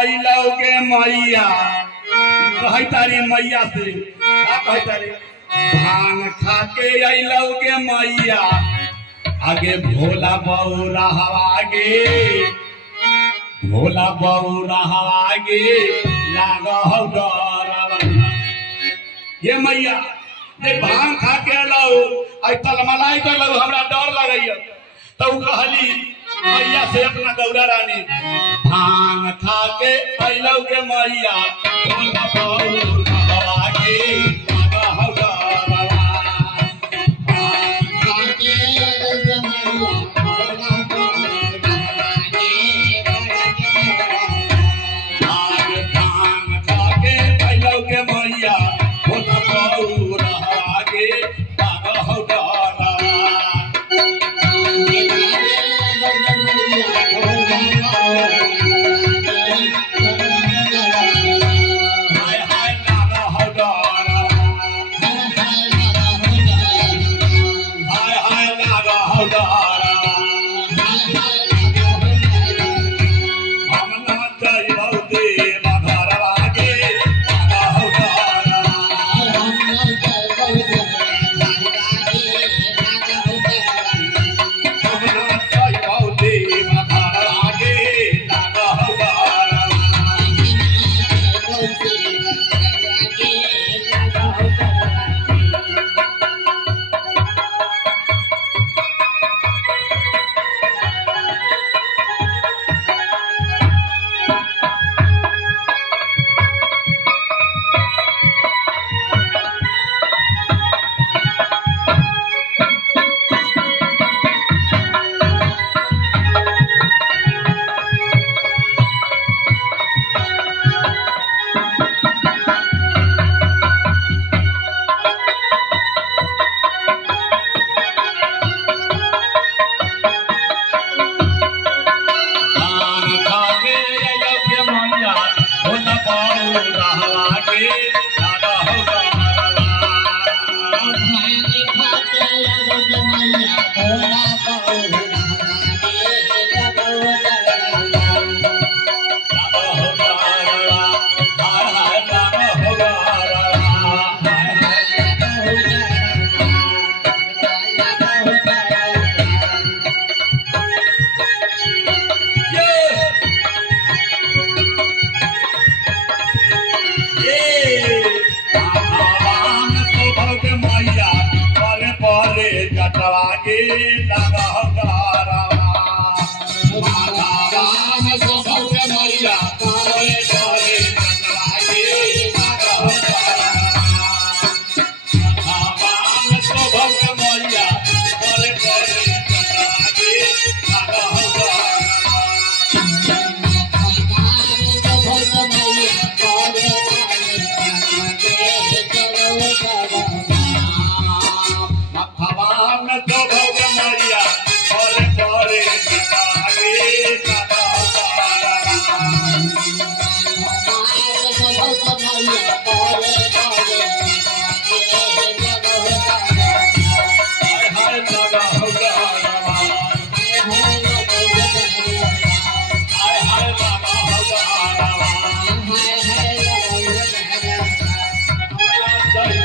आइलो के मैया कही तारी मैया से क्या कही तारी भांग खा के आइलो के मैया आगे भोला बौरा हवागे भोला बौरा हवागे लागो डर ये मैया ये भांग खा के आलो आई तलमलाई कर लो हमरा डर लगैया तो कहली मैया से अपना गौरा रानी भांग खा के आइलो के मैया भोला बौरा हवागे लागो डर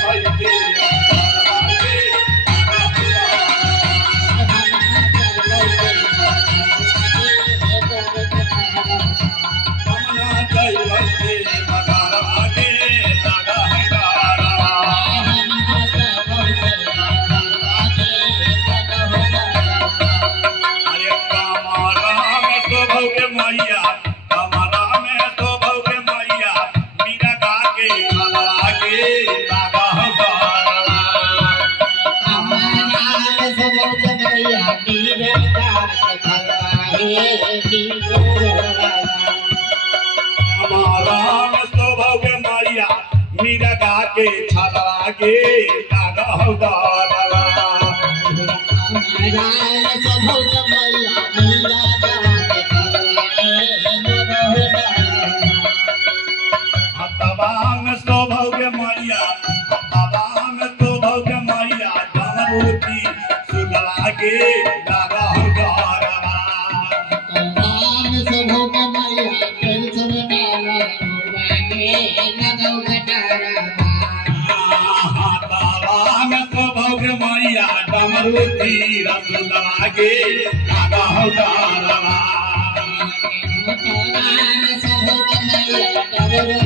Thank you. तीर सुलागे लागा हो डारवा मोटरान सब मैया टबरो